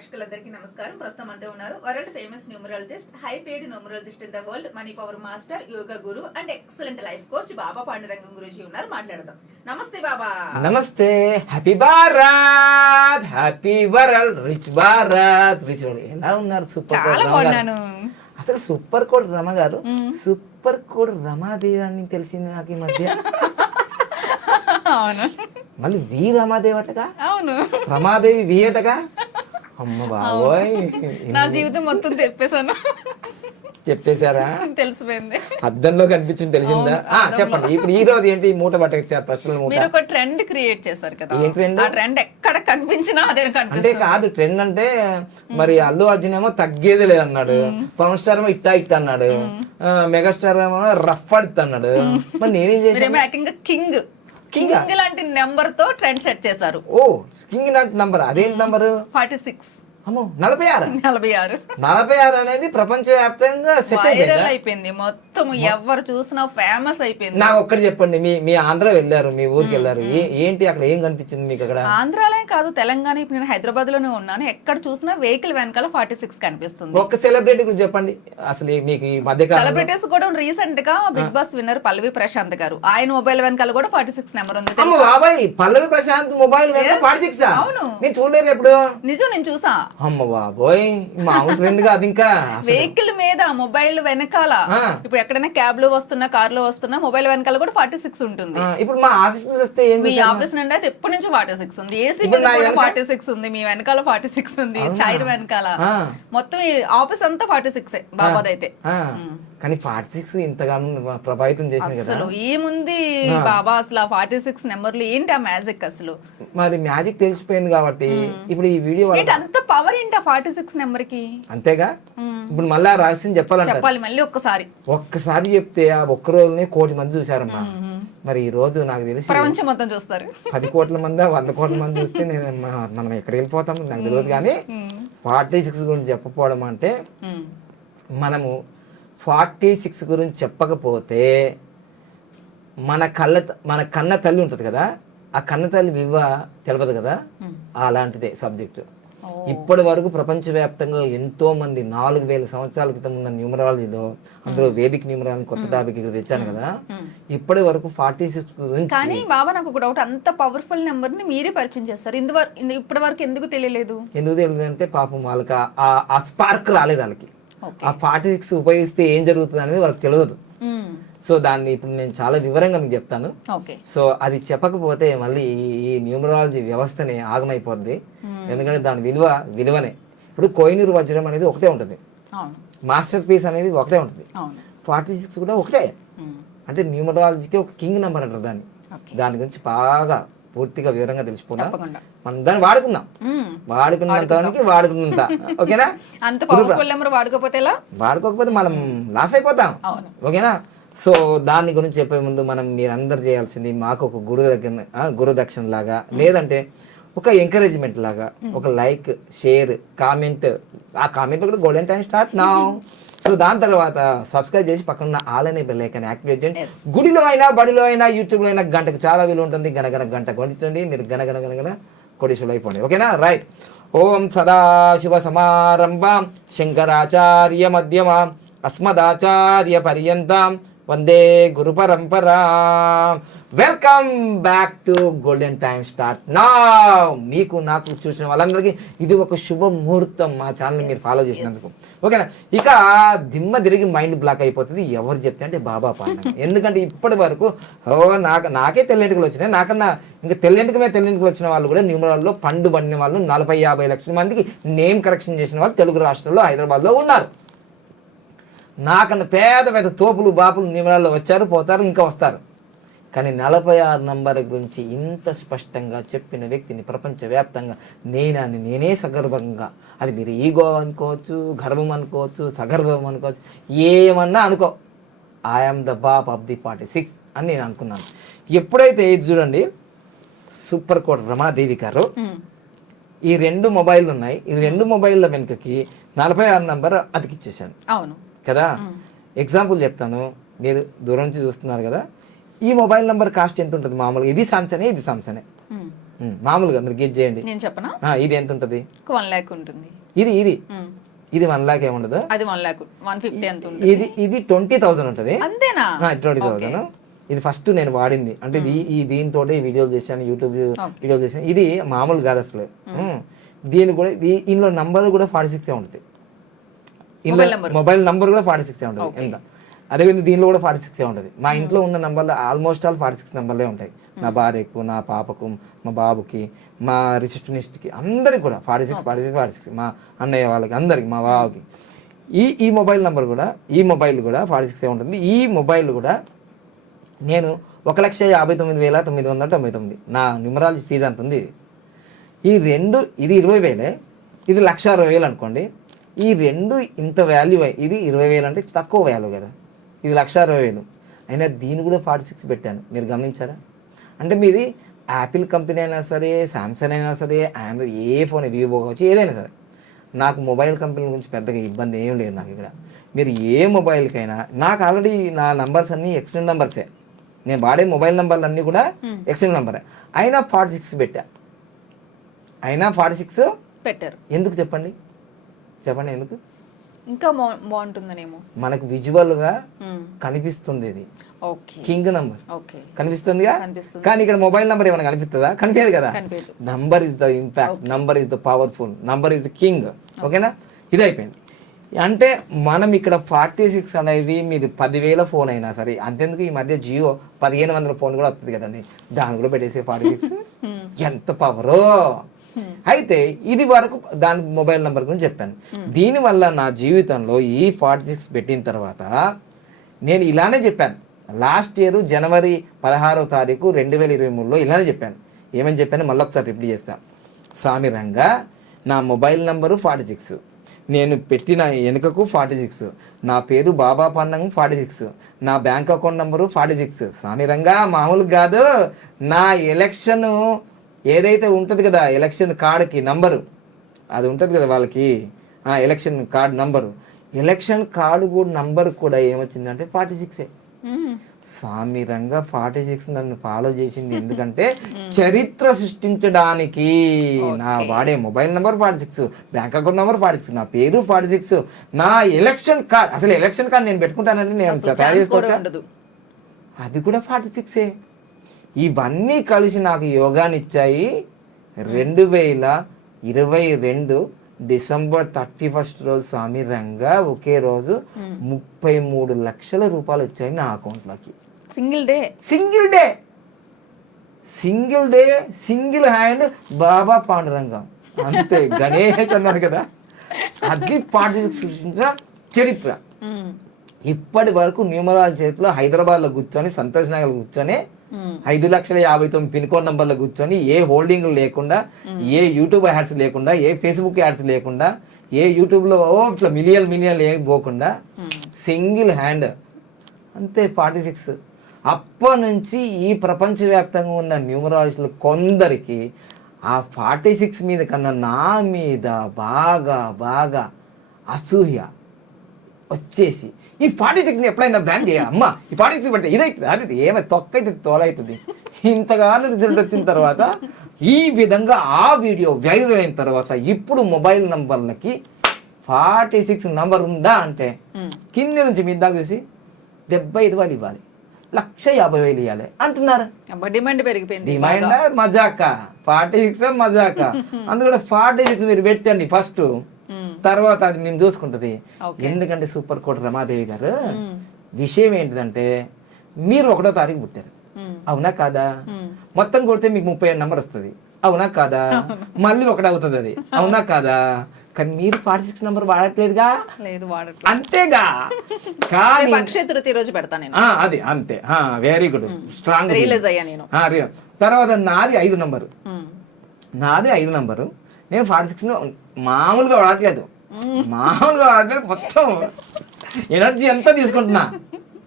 ప్రేక్షకులందరికీ నమస్కారం. ప్రస్తుతం అంతే ఉన్నారు. World famous numerologist high paid numerologist in the world money power master yoga guru and excellent life coach Baba Pandurangam గురించి ఉన్నారు. మాట్లాడదాం. నమస్తే బాబా. నమస్తే. Happy Bharat happy world rich Bharat rich world ఎలా ఉన్నారు? సూపర్ అసలు సూపర్ కోడ్ రమ గారు super code Ramadevi అని తెలిసింది నాకు ఈ మధ్య. అవును. మళ్ళీ వి రమాదేవి అటగా? అవును. రమాదేవి వి అటగా? అమ్మ బాబోయ్. నా జీవితం మొత్తం తెప్పేశాను. చెప్పేశారా? తెలిసిపోయింది. అద్దంలో కనిపించింది తెలిసిందా? ఆ, చెప్పండి. ఇప్పుడు ఈ రోజు ఏంటి మూట పట్టకొచ్చారు ప్రశ్నల మూట? మీరు ఒక ట్రెండ్ క్రియేట్ చేశారు కదా. ఏ trend? ఆ ట్రెండ్ ఎక్కడ కనిపించినా అదే అంటే కాదు ట్రెండ్ అంటే మరి అల్లు అర్జున్ ఏమో తగ్గేది లేదు అన్నాడు పవన్ స్టార్ ఏమో ఇట్టా ఇట్టా అన్నాడు. మెగాస్టార్ ఏమో రఫ్ అడుతా అన్నాడు. మరి నేనేం చేశాను? కింగ్? కింగ్ లాంటి నెంబర్తో ట్రెండ్ సెట్ చేశారు. ఓ కింగ్ లాంటి నంబర్ అదేంటి నంబర్ ఫార్టీ సిక్స్ అమ్మో నలభై ఆరు. నలభై ఆరు. నలభై ఆరు అనేది ప్రపంచవ్యాప్తంగా వైరల్ అయిపోయిందా? మొత్తం ఎవరు చూసినా ఫేమస్ అయిపోయింది. నాకు ఒక్కటి చెప్పండి మీ మీ ఆంధ్ర వెళ్ళారు మీ ఊరికి వెళ్ళారు ఏంటి అక్కడ ఏం కనిపించింది మీకు అక్కడ? ఆంధ్రాలే కాదు తెలంగాణ ఇప్పుడు నేను హైదరాబాద్లోనే ఉన్నాను. ఎక్కడ చూసినా వెహికల్ వెనకాల ఫార్టీ సిక్స్ కనిపిస్తుంది. ఒక్క సెలబ్రిటీ గురించి చెప్పండి. అసలు మీకు ఈ మధ్యకాలంలో సెలబ్రిటీస్ కూడా రీసెంట్గా Bigg Boss winner Pallavi Prashanth garu. ఆయన మొబైల్ వెనకాల కూడా ఫార్టీ సిక్స్ నెంబర్ ఉంది బాబాయ్ Pallavi Prashanth mobile forty six అవును. నేను చూడలేదు ఎప్పుడు? నిజం నేను చూసా. అమ్మ బాబోయ్ మామూలు ట్రెండ్ కాదు ఇంకా. వెహికల్ మీద మొబైల్ వెనకాల. ఇప్పుడు ఎక్కడైనా క్యాబ్లో వస్తున్నా కార్లో వస్తున్నా మొబైల్ వెనకాల కూడా ఫార్టీ సిక్స్ ఉంటుంది. ఇప్పుడు మా ఆఫీస్ వస్తే ఏం మీ ఆఫీస్ నుండి అయితే ఎప్పటి నుంచి ఫార్టీ సిక్స్ ఉంది. ఏసీ కూడా ఫార్టీ సిక్స్ ఉంది. మీ వెనకాల ఫార్టీ సిక్స్ ఉంది. చైర్ వెనకాల. మొత్తం ఈ ఆఫీస్ అంతా ఫార్టీ సిక్స్ బాబాదైతే. ఆ, కానీ ఫార్టీ సిక్స్ ఇంతగానో ప్రభావితం చేసింది కదా? అసలు ఏముంది బాబా? అసలు ఫార్టీ సిక్స్ నెంబర్లు ఏంటి ఆ మ్యాజిక్ అసలు? మరి మ్యాజిక్ తెలిసిపోయింది కాబట్టి ఇప్పుడు ఈ వీడియో పవర్ ఏంటి ఆ ఫార్టీ సిక్స్ నెంబర్కి అంతేగా. ఇప్పుడు మళ్ళీ ఆ రహస్యం చెప్పాలంటారు. చెప్పాలి మళ్ళీ ఒక్కసారి. ఒక్కసారి చెప్తే ఆ ఒక్క రోజునే కోటి మంది చూసారమ్మా మరి ఈ రోజు నాకు తెలిసి ప్రపంచం మొత్తం చూస్తారు. పది కోట్ల మంది వంద కోట్ల మంది చూస్తే నేను మనం ఎక్కడికి వెళ్ళిపోతాం? నాకు తెలియదు కానీ ఫార్టీ సిక్స్ గురించి చెప్పకపోవడం అంటే. మనము ఫార్టీ సిక్స్ గురించి చెప్పకపోతే మన కళ్ళ మన కన్న తల్లి ఉంటుంది కదా? ఆ కన్న తల్లి విలువ తెలియదు కదా? అలాంటిదే సబ్జెక్టు. ఇప్పటి వరకు ప్రపంచవ్యాప్తంగా ఎంతో మంది నాలుగు వేల సంవత్సరాల క్రితం ఉన్న న్యూమరాలజీలో అందులో వేదిక న్యూమరాలజీ కొత్త టాపిక్ ఇక్కడ తెచ్చాను కదా. ఇప్పటి వరకు ఫార్టీ సిక్స్ కానీ బాబా నాకు ఒక డౌట్. అంత పవర్ఫుల్ నెంబర్ని మీరే పరిచయం చేస్తారు. ఇందువరకు ఇప్పటి వరకు ఎందుకు తెలియలేదు? ఎందుకు తెలియదు అంటే పాపం వాళ్ళకి ఆ- స్పార్క్ రాలేదు వాళ్ళకి. ఆ ఫార్టీ సిక్స్ ఉపయోగిస్తే ఏం జరుగుతుంది అనేది వాళ్ళకి తెలియదు. సో దాన్ని ఇప్పుడు నేను చాలా వివరంగా మీకు చెప్తాను. సో అది చెప్పకపోతే మళ్ళీ ఈ- ఈ న్యూమరాలజీ వ్యవస్థని ఆగమైపోద్ది. ఎందుకంటే దాని విలువ విలువనే. ఇప్పుడు కోయినూరు వజ్రం అనేది ఒకటే ఉంటుంది. మాస్టర్ పీస్ అనేది ఒకటే ఉంటుంది. ఫార్టీ సిక్స్ కూడా ఒకటే. అంటే న్యూమరాలజీకి ఒక కింగ్ నెంబర్ అంటారు దాన్ని. దాని గురించి బాగా పూర్తిగా వివరంగా తప్పకుండా. మనం దాన్ని వాడుకుందాం. మ్మ్. వాడుకున్నంతానికి వాడుకున్నంత. ఓకేనా? అంత ఎలా? వాడుకోకపోతే మనం లాస్ అయిపోతాం. ఓకేనా? సో దాని గురించి చెప్పే ముందు మనం మీరందరు చేయాల్సింది మాకు ఒక గురు దగ్గర గురు దక్షిణ లాగా. లేదంటే ఒక ఎంకరేజ్మెంట్ లాగా ఒక లైక్ షేర్ కామెంట్ ఆ కామెంట్ కూడా గోల్డెన్ టైం స్టార్ట్ నా సో దాని తర్వాత సబ్స్క్రైబ్ చేసి పక్కన ఉన్న ఆల్ అనే బెల్ ఐకాన్ యాక్టివేట్ చేయండి. గుడిలో అయినా బడిలో అయినా యూట్యూబ్లో అయినా గంటకు చాలా విలువ ఉంటుంది. గనగన గంట కొనిచ్చండి. మీరు గనగన గనగన కొడిసులు అయిపోండి. ఓకేనా రైట్ ఓం సదాశివ సమారంభాం. శంకరాచార్య మధ్యమాం. అస్మదాచార్య పర్యంతం. వందే గురు పరంపరా. Welcome back to golden time start నా మీకు నాకు చూసిన వాళ్ళందరికీ ఇది ఒక శుభ ముహూర్తం మా ఛానల్ మీరు ఫాలో చేసినందుకు. ఓకేనా? ఇక దిమ్మ తిరిగి మైండ్ బ్లాక్ అయిపోతుంది. ఎవరు చెప్తే అంటే బాబా పాండ ఎందుకంటే ఇప్పటి వరకు ఓ నాకు నాకే తెల్లెంటుకలు వచ్చినాయి. నాకన్నా ఇంకా తెల్లెంటుకు మీద తెల్లెంటుకలు వచ్చిన వాళ్ళు కూడా న్యూమరాల్లో పండు పండిన వాళ్ళు నలభై యాభై లక్షల మందికి నేమ్ కరెక్షన్ చేసిన వాళ్ళు తెలుగు రాష్ట్రాల్లో హైదరాబాద్లో ఉన్నారు. నాకన్నా పేద పెద్ద తోపులు బాపులు నిమిషాల్లో వచ్చారు పోతారు ఇంకా వస్తారు. కానీ నలభై ఆరు నంబర్ గురించి ఇంత స్పష్టంగా చెప్పిన వ్యక్తిని ప్రపంచవ్యాప్తంగా నేనని నేనే సగర్భంగా అది మీరు ఈగో అనుకోవచ్చు గర్వం అనుకోవచ్చు సగర్భం అనుకోవచ్చు ఏమన్నా అనుకో. ఐఎమ్ ద బాప్ ఆఫ్ ది ఫార్టీ సిక్స్ అని నేను అనుకున్నాను. ఎప్పుడైతే ఇది చూడండి సూపర్ కోట్ రమాదేవి గారు. ఈ రెండు మొబైల్ ఉన్నాయి. ఈ రెండు మొబైల్ల వెనుకకి నలభై ఆరు నంబర్ అతికిచ్చేసాను అవును. కదా? ఎగ్జాంపుల్ చెప్తాను. మీరు దూరం నుంచి చూస్తున్నారు కదా? ఈ మొబైల్ నంబర్ కాస్ట్ ఎంత ఉంటుంది మామూలుగా? ఇది సామ్సంగ్ ఇది సామ్సంగ్ మామూలుగా మీరు గెజ్ చేయండి. నేను చెప్పనా? ఇది ఎంత ఉంటుంది? వన్ ల్యాక్ ఉంటుంది. ఇది ఇది. ఇది వన్ లాక్ ఏముండదు? అది వన్ వన్ ఫిఫ్టీ ఎంత ఉంటుంది? ఇది ఇది ట్వంటీ థౌసండ్ ఉంటుంది. అంతేనా? ట్వంటీ థౌసండ్ ఇది ఫస్ట్ నేను వాడింది. అంటే ఇది ఈ దీంతో వీడియోలు చేశాను యూట్యూబ్ వీడియోలు చేశాను. ఇది మామూలు కాదు అసలు. దీని కూడా ఇందులో నంబర్ కూడా ఫార్టీ సిక్స్ ఉంటుంది. Mobile number. కూడా ఫార్టీ సిక్స్ ఉంటుంది. ఎంత? అదేవిధంగా దీనిలో కూడా ఫార్టీ సిక్స్ ఉంటుంది. మా ఇంట్లో ఉన్న నంబర్లు ఆల్మోస్ట్ ఆల్ ఫార్టీ సిక్స్ నంబర్లే ఉంటాయి. నా భార్యకు నా పాపకు మా బాబుకి మా రిసెప్షనిస్ట్కి అందరికి కూడా forty six forty six forty six. మా అన్నయ్య వాళ్ళకి అందరికి మా బావకి. ఈ ఈ మొబైల్ నంబర్ కూడా ఈ మొబైల్ కూడా ఫార్టీ సిక్స్ ఉంటుంది. ఈ మొబైల్ కూడా నేను ఒక లక్ష యాభై తొమ్మిది వేల తొమ్మిది వందల తొంభై తొమ్మిది. నా న్యూమరాలజీ ఫీజు అంత ఉంది? ఇది. ఈ రెండు ఇది ఇరవై వేలే. ఇది లక్ష అరవై వేలు అనుకోండి. ఈ రెండు ఇంత వాల్యూ ఇది ఇరవై వేలు అంటే తక్కువ వాల్యూ కదా. ఇది లక్ష అరవై వేలు. అయినా దీన్ని కూడా ఫార్టీ సిక్స్ పెట్టాను. మీరు గమనించారా? అంటే మీది యాపిల్ కంపెనీ అయినా సరే సామ్సంగ్ అయినా సరే ఆండ్రాయిడ్ ఏ ఫోన్ వివో కావచ్చు ఏదైనా సరే. నాకు మొబైల్ కంపెనీ గురించి పెద్దగా ఇబ్బంది ఏం లేదు నాకు ఇక్కడ. మీరు ఏ మొబైల్కైనా నాకు ఆల్రెడీ నా నంబర్స్ అన్నీ ఎక్స్టెండ్ నంబర్సే నేను వాడే మొబైల్ నంబర్లు అన్నీ కూడా ఎక్స్టెండ్ నంబరే అయినా ఫార్టీ సిక్స్ పెట్టా. అయినా ఫార్టీ సిక్స్ పెట్టారు. ఎందుకు చెప్పండి? చెప్పండి ఎందుకు? ఇంకా బాగుంటుందనేమో. మనకు విజువల్గా ఉమ్. కనిపిస్తుంది ఇది. కింగ్ నంబర్ కనిపిస్తుందిగా? కనిపిస్తుంది. కానీ ఇక్కడ మొబైల్ నంబర్ ఏమైనా కనిపిస్తుందా? కనిపించదు కదా. Number is the impact number is the powerful number is the king ఓకేనా? ఇది అయిపోయింది అంటే మనం ఇక్కడ ఫార్టీ సిక్స్ అనేది మీరు పదివేల ఫోన్ అయినా సరే అంతెందుకు ఈ మధ్య జియో పదిహేను వందల ఫోన్ కూడా వస్తుంది కదండి. దాన్ని కూడా పెట్టేసి ఫార్టీ సిక్స్ ఎంత పవరో అయితే ఇది వరకు దాని మొబైల్ నెంబర్ గురించి చెప్పాను. దీనివల్ల నా జీవితంలో ఈ ఫార్టీ సిక్స్ పెట్టిన తర్వాత నేను ఇలానే చెప్పాను. లాస్ట్ ఇయర్ జనవరి పదహారో తారీఖు రెండు వేల ఇరవై మూడులో ఇలానే చెప్పాను. ఏమని చెప్పాను? మళ్ళీ ఒకసారి రిప్లై చేస్తా. స్వామి రంగా నా మొబైల్ నంబరు ఫార్టీ సిక్స్. నేను పెట్టిన వెనుకకు ఫార్టీ సిక్స్. నా పేరు బాబా పన్నం ఫార్టీ సిక్స్. నా bank account number forty six. Swami Ranga మామూలు కాదు. నా ఎలక్షన్ ఏదైతే ఉంటుంది కదా ఎలక్షన్ కార్డుకి నంబరు అది ఉంటుంది కదా వాళ్ళకి election card number. Election card కూడా నంబర్ కూడా ఏమొచ్చిందంటే ఫార్టీ సిక్సే. స్వామి రంగా ఫార్టీ సిక్స్ నన్ను ఫాలో చేసింది. ఎందుకంటే చరిత్ర సృష్టించడానికి నా వాడే mobile number forty six bank account number forty six నా పేరు ఫార్టీ సిక్స్ నా ఎలక్షన్ కార్డ్. అసలు ఎలక్షన్ కార్డ్ నేను పెట్టుకుంటానండి నేను తయారు చేసుకోవచ్చా? అది కూడా ఫార్టీ సిక్సే. ఇవన్నీ కలిసి నాకు యోగాని ఇచ్చాయి. రెండు వేల ఇరవై రెండు డిసెంబర్ థర్టీ ఫస్ట్ రోజు స్వామి రంగా ఒకే రోజు ముప్పై మూడు లక్షల రూపాయలు వచ్చాయి నా అకౌంట్లోకి. Single day. Single day. Single day single hand Baba Pandurangam. అంతే గణేష్ అన్నారు కదా. అది పాటి సృష్టించిన చరిత్ర. ఇప్పటి వరకు న్యూమరాల్ చేతిలో హైదరాబాద్లో కూర్చొని సంతోష్ నగర్ కూర్చొని ఐదు లక్షల యాభై తొమ్మిది పిన్ కోడ్ నంబర్లో కూర్చొని ఏ హోల్డింగ్ లేకుండా ఏ యూట్యూబ్ యాడ్స్ లేకుండా ఏ ఫేస్బుక్ యాడ్స్ లేకుండా ఏ యూట్యూబ్లో ఇట్లా మిలియన్ మిలియన్ ఏం పోకుండా సింగిల్ హ్యాండ్ అంతే ఫార్టీ సిక్స్. అప్పటి నుంచి ఈ ప్రపంచవ్యాప్తంగా ఉన్న న్యూమరాలజీలు కొందరికి ఆ ఫార్టీ సిక్స్ మీద కన్నా నా మీద బాగా బాగా అసూయ వచ్చేసి ఈ ఫార్టీ సిక్స్ని ఎప్పుడైనా బ్యాన్ చేయాలి? అమ్మా ఈ ఫార్టీ సిక్స్ పెడితే ఇదైతుంది. అది ఏమై తొక్కైతే తోలైతుంది. ఇంతగానో రిజల్ట్ వచ్చిన తర్వాత ఈ విధంగా ఆ వీడియో వైరల్ అయిన తర్వాత ఇప్పుడు మొబైల్ నంబర్లకి ఫార్టీ సిక్స్ నంబర్ ఉందా అంటే కింది నుంచి మీ దాకా చూసి డెబ్బై ఐదు వేలు ఇవ్వాలి. లక్ష యాభై వేలు ఇవ్వాలి అంటున్నారు? డిమాండ్ పెరిగిపోయింది డిమాండ్ మజాక. ఫార్టీ సిక్స్ మజాక. అందులో ఫార్టీ సిక్స్ మీరు పెట్టండి ఫస్ట్. తర్వాత అది నేను చూసుకుంటది. ఎందుకంటే సూపర్ కోట రమాదేవి గారు విషయం ఏంటిదంటే మీరు ఒకటో తారీఖు పుట్టారు. అవునా కాదా. మొత్తం కొడితే మీకు ముప్పై ఏడు నంబర్ వస్తుంది. అవునా కాదా? మళ్ళీ ఒకటి అవుతుంది అది. అవునా కాదా? కానీ మీరు ఫార్టీ సిక్స్ నంబర్ వాడట్లేదుగా? లేదు వాడట్లేదు. అంతేగా? కానీ అక్షయ తృతీయ రోజు పెడతా నేను. ఆ, అది అంతే. వెరీ గుడ్ స్ట్రాంగ్ రియలైజ్ అయ్యా నేను. తర్వాత నాది ఐదు నంబరు. నాది ఐదు నంబరు నేను ఫార్టీ సిక్స్ మామూలుగా వాడట్లేదు. మామూలుగా వాడట్లేదు మొత్తం ఎనర్జీ అంతా తీసుకుంటున్నా.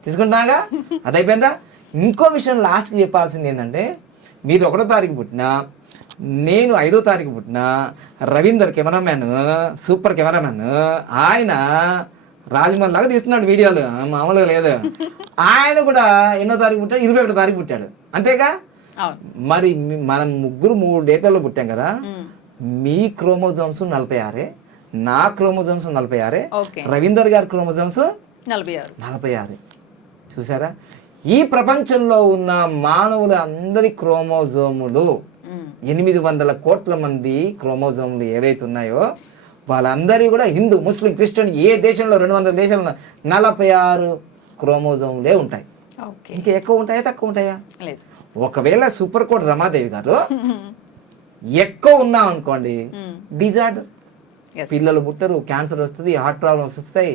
తీసుకుంటున్నాగా? అది అయిపోయిందా ఇంకో విషయం లాస్ట్కి చెప్పాల్సింది ఏంటంటే మీరు ఒకటో తారీఖు పుట్టినా నేను ఐదో తారీఖు పుట్టినా రవీందర్ కెమెరామ్యాన్ సూపర్ కెమెరామ్యాన్ ఆయన రాజమౌళి లాగా తీస్తున్నాడు వీడియోలు. మామూలుగా లేదు. ఆయన కూడా ఎన్నో తారీఖు పుట్టాడు? ఇరవై ఒకటో తారీఖు పుట్టాడు. అంతేగా? మరి మనం ముగ్గురు మూడు డేటాలో పుట్టాం కదా. మీ క్రోమోజోమ్స్ నలభై ఆరే నా క్రోమోజోమ్స్ నలభై ఆరే రవీందర్ గారి క్రోమోజోమ్స్ నలభై ఆరు. చూసారా ఈ ప్రపంచంలో ఉన్న మానవుల అందరి క్రోమోజోములు. ఎనిమిది వందల కోట్ల మంది క్రోమోజోములు ఏవైతే ఉన్నాయో వాళ్ళందరి కూడా హిందూ ముస్లిం క్రిస్టియన్ ఏ దేశంలో రెండు వందల ఉన్నా నలభై ఆరు క్రోమోజోములే ఉంటాయి. ఇంకా ఎక్కువ ఉంటాయా తక్కువ ఉంటాయా? ఒకవేళ సూపర్ కోట్ రమాదేవి గారు ఎక్కువ ఉన్నాం అనుకోండి. డిజార్డర్. పిల్లలు పుట్టరు క్యాన్సర్ వస్తుంది హార్ట్ ప్రాబ్లమ్స్ వస్తాయి.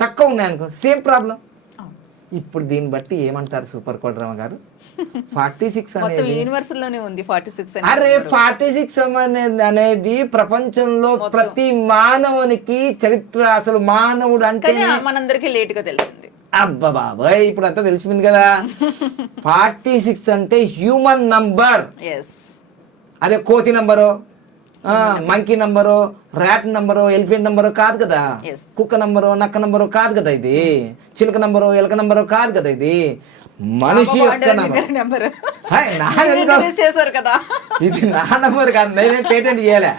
తక్కువ ఉన్నాయి అనుకో సేమ్ ప్రాబ్లం. ఇప్పుడు దీన్ని బట్టి ఏమంటారు super code Rama garu forty six ఉంది ఫార్టీ అరే ఫార్టీ సిక్స్ అనేది అనేది ప్రపంచంలో. ప్రతి మానవునికి చరిత్ర అసలు మానవుడు అంటే మనందరికీ లేట్గా తెలిసింది. అబ్బా బాబాయ్ ఇప్పుడు అంతా తెలిసిపోయింది కదా. ఫార్టీ సిక్స్ అంటే హ్యూమన్ నంబర్ ఎస్ అదే కోతి number monkey number rat number elephant number కాదు కదా. కుక్క నంబరు నక్క నంబరు కాదు కదా ఇది? చిలక నంబరు ఎలక నంబరు కాదు కదా ఇది? మనిషి యొక్క నంబర్. చేశారు కదా. ఇది నా నంబర్ కాదు నేనే పేటెంట్ చేయలే.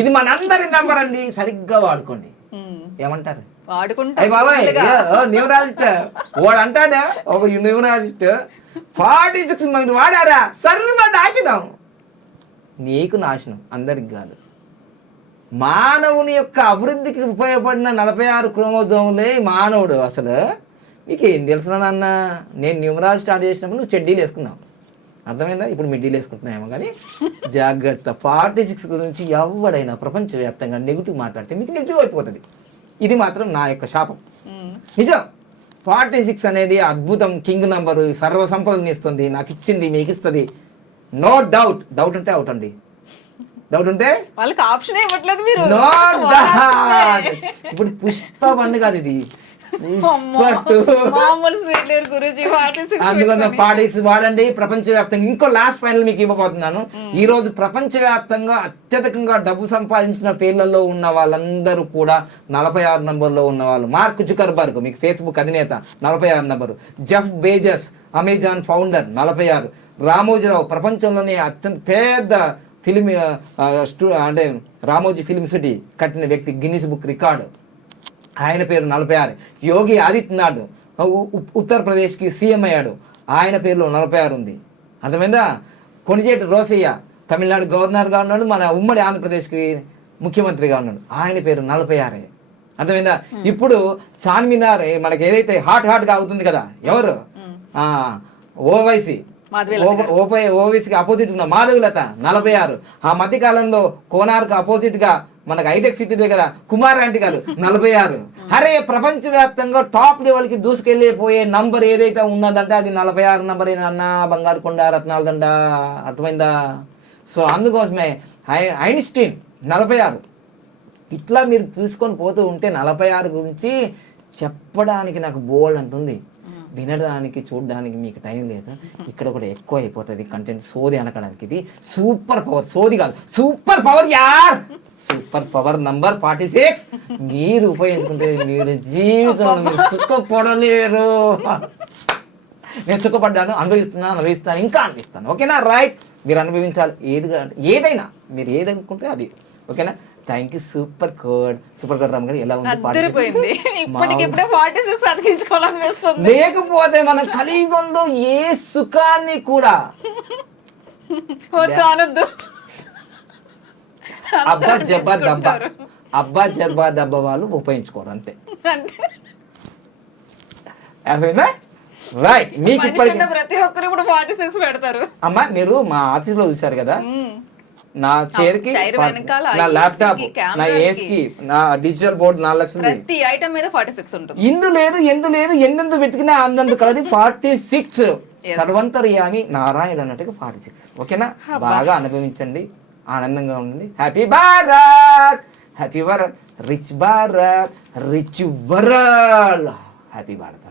ఇది మనందరి నంబర్ అండి సరిగ్గా వాడుకోండి. ఏమంటారు. న్యూరాలజిస్ట్. వాడు అంటాడా ఒక న్యూరాలజిస్ట్. ఫార్టీ సిక్స్ మంది వాడారా నాశనం నీకు నాశనం అందరికి కాదు. మానవుని యొక్క అభివృద్ధికి ఉపయోగపడిన నలభై ఆరు క్రోమోజోములే మానవుడు అసలు. నీకేం తెలుసు నాన్న? నేను న్యూమరాలజీ స్టార్ట్ చేసినప్పుడు నువ్వు చెడ్డీలు వేసుకున్నావు. అర్థమైందా? ఇప్పుడు మిడ్డీలు వేసుకుంటున్నాయేమో కానీ జాగ్రత్త. ఫార్టీ సిక్స్ గురించి ఎవడైనా ప్రపంచవ్యాప్తంగా నెగిటివ్ మాట్లాడితే మీకు నెగిటివ్ అయిపోతుంది. ఇది మాత్రం నా యొక్క శాపం. నిజం. ఫార్టీ సిక్స్ అనేది అద్భుతం కింగ్ నంబరు సర్వ సంపదని ఇస్తుంది. నాకు ఇచ్చింది మీకు ఇస్తుంది. No doubt. డౌట్ ఉంటే అవుట్ అండి. డౌట్ ఉంటే? వాళ్ళకి ఆప్షన్ ఇవ్వట్లేదు మీరు. No doubt. ఇప్పుడు పుష్ప వన్ కాదు ఇది. అందుకని పాటిక్స్ వాడండి. ప్రపంచవ్యాప్తంగా ఇంకో లాస్ట్ ఫైనల్ మీకు ఇవ్వబోతున్నాను. ఈ రోజు ప్రపంచవ్యాప్తంగా అత్యధికంగా డబ్బు సంపాదించిన పేర్లలో ఉన్న వాళ్ళందరూ కూడా నలభై ఆరు నంబర్లో ఉన్న వాళ్ళు. మార్క్ జుకర్బర్గ్ మీకు ఫేస్బుక్ అధినేత నలభై ఆరు number. Jeff Bezos Amazon founder నలభై ఆరు. రామోజీరావు ప్రపంచంలోనే అత్యంత పెద్ద ఫిలిం అంటే రామోజీ ఫిలిం సిటీ కట్టిన వ్యక్తి గిన్నిస్ బుక్ రికార్డు ఆయన పేరు నలభై ఆరు. యోగి ఆదిత్యనాథ్ ఉత్తరప్రదేశ్కి సీఎం అయ్యాడు. ఆయన పేరులో నలభై ఆరు ఉంది. అర్థమైందా? కొనిజేటి రోసయ్య తమిళనాడు గవర్నర్గా ఉన్నాడు మన ఉమ్మడి ఆంధ్రప్రదేశ్కి ముఖ్యమంత్రిగా ఉన్నాడు. ఆయన పేరు నలభై ఆరే. అర్థమైందా? ఇప్పుడు చార్మినార్ మనకి ఏదైతే హాట్ హాట్గా అవుతుంది కదా ఎవరు? ఆ ఓవైసీ. ఓపై ఓవైసీకి అపోజిట్ ఉన్న. మాధవిలత నలభై ఆరు. ఆ మధ్య కాలంలో కోనార్కు అపోజిట్గా మనకు హైటెక్ సిటీ దగ్గర కుమార్ ఆంటీ గారు నలభై ఆరు. అరే ప్రపంచ వ్యాప్తంగా టాప్ లెవెల్కి దూసుకెళ్ళిపోయే నంబర్ ఏదైతే ఉన్నదంటే అది నలభై ఆరు నంబర్ అన్న బంగారు కొండ రత్నాల దండ అర్థమైందా? సో అందుకోసమే ఐన్స్టీన్ నలభై ఆరు. ఇట్లా మీరు తీసుకొని పోతూ ఉంటే నలభై ఆరు గురించి చెప్పడానికి నాకు బోల్డ్ అంత ఉంది వినడానికి చూడడానికి మీకు టైం లేదు? ఇక్కడ కూడా ఎక్కువ అయిపోతుంది కంటెంట్ సోది అనకడానికి. ఇది సూపర్ పవర్ సోది కాదు. సూపర్ పవర్ యార్! Super power number forty six మీరు ఉపయోగించుకుంటే మీరు జీవితంలో మీరు సుఖపడలేరు. నేను సుఖపడ్డాను అనుభవిస్తున్నాను అనుభవిస్తాను ఇంకా అనిపిస్తాను ఓకేనా? రైట్ మీరు అనుభవించాలి. ఏది ఏదైనా మీరు ఏదనుకుంటే అది. ఓకేనా? Thank you super code. Super code Ram garu ఎలా ఉంది పాట? అద్దరిపోయింది ఇప్పటికిప్పుడే ఫార్టీ సిక్స్ అతికించుకోవాలనిపిస్తుంది లేకపోతే మన కలియుగంలో ఏ సుఖాన్ని కూడా వద్దు అనొద్దు. అబ్బా జబ్బా దబ్బా. అబ్బా జబ్బా దబ్బ వాళ్ళు ఉపయోగించుకోరు అంతే. అంటే అర్థమైందా? రైట్ మీకు ప్రతి ఒక్కరు ఇప్పుడు ఫార్టీ సిక్స్ పెడతారు. అమ్మా మీరు మా ఆఫీస్లో చూశారు కదా. నా చైర్కి నా ల్యాప్టాప్ నా. ఏస్కి నా డిజిటల్ బోర్డ్ నాలుగు లక్షలు ప్రతి ఐటమ్ మీద ఫార్టీ సిక్స్ ఉంటుంది. ఇందు లేదు ఎందు లేదు ఎందెందు వెతికినా అందందు కలది? ఫార్టీ సిక్స్ సర్వంతర్యామి నారాయణ అన్నట్టుగా ఫార్టీ సిక్స్ ఓకేనా బాగా అనుభవించండి. ఆనందంగా ఉండండి. Happy Bharat happy Bharat rich Bharat rich world happy Bharat